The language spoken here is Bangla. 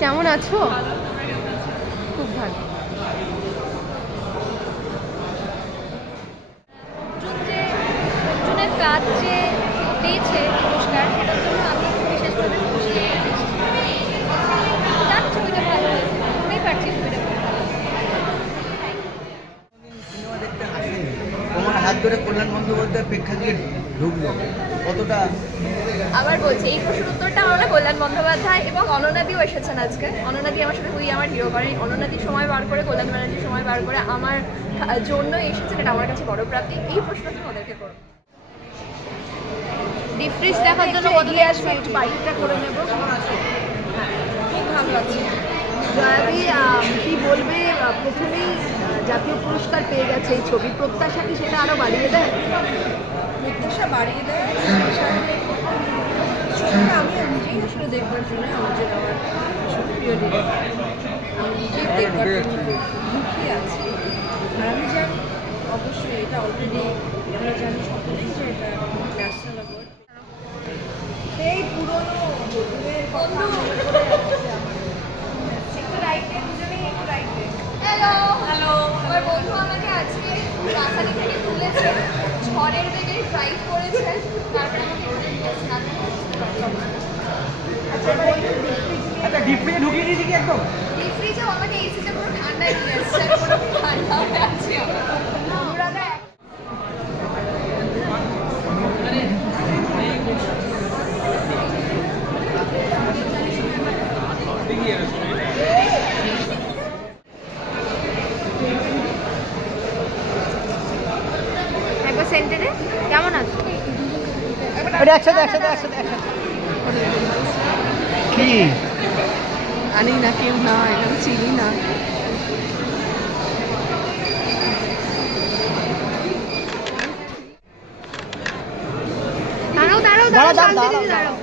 কেমন আছো? খুব ভালো। অর্জুনের কাজ যে পেয়েছে পুরস্কার, সেটার জন্য আমি বিশেষভাবে খুশি। তার ছবিটা ভালো হয়েছে, বুঝতেই পারছি ছবিটা খুব ভালো। সিনেমা দেখতে আসেনি, তোমার হাত ধরে কল্যাণ বন্দ্যোপাধ্যায় প্রেক্ষাগৃহে ঢুকলো, কতটা? আবার বলছি, এই প্রশ্নের উত্তরটা আমরা কল্যাণ বন্দ্যোপাধ্যায় এবং অননাদিও এসেছেন আজকে। অননাদি আমার সাথে খুবই আমার হিরো করেন। অননাদি সময় বার করে, কল্যাণ ব্যানার্জি সময় বার করে আমার জন্য এসেছেন, এটা আমার কাছে বড় প্রাপ্তি। এই প্রশ্নটা ওদেরকে করবো। ডিপ ফ্রিজ দেখার জন্য বদলে আসবে, একটু বাইকটা করে নেবো। খুব ভালো আছে। জয়াদি কি বলবে, প্রথমেই জাতীয় পুরস্কার পেয়ে গেছে এই ছবি, প্রত্যাশা কি সেটা আরো বাড়িয়ে দেয়? প্রত্যাশা বাড়িয়ে দেয়। ছবিটা আমি নিজেই আসলে দেখবার জন্য আমার প্রিয় ডিরেক্টর, আমি নিজেই দেখবার জন্য লুকিয়ে আছি। আর আমি জানি অবশ্যই এটা অলরেডি আমরা জানি সকলেই যে এটা ন্যাশনাল অ্যাওয়ার্ড। সেই পুরোনো বন্ধু একটু রাইটে, দুজনেই একটু রাইটে। হ্যালো হ্যালো, আমার বন্ধু আমাকে আজকে রাজধানী থেকে তুলেছে, ঝড়ের বেগে ড্রাইভ করেছে, তারপরে আমাকে এখানে নিয়ে এসেছেন। আচ্ছা, ডিপ ফ্রিজে ঢুকিয়ে দিয়েছি কি একদম? ডিপ ফ্রিজে আমাকে এসিতে পুরো ঠান্ডায় নিয়ে এসেছে, পুরো ঠান্ডা হয়ে আছি আমরা। অনুরাগা একবার সেন্টারে কেমন আছো? একসাথে একসাথে একসাথে একসাথে কি জানি না, কেউ না, এটা চিনি না। দাঁড়াও দাঁড়াও দাঁড়াও, দাঁড়াও, দাঁড়াও, শান্তি দিদি দাঁড়াও।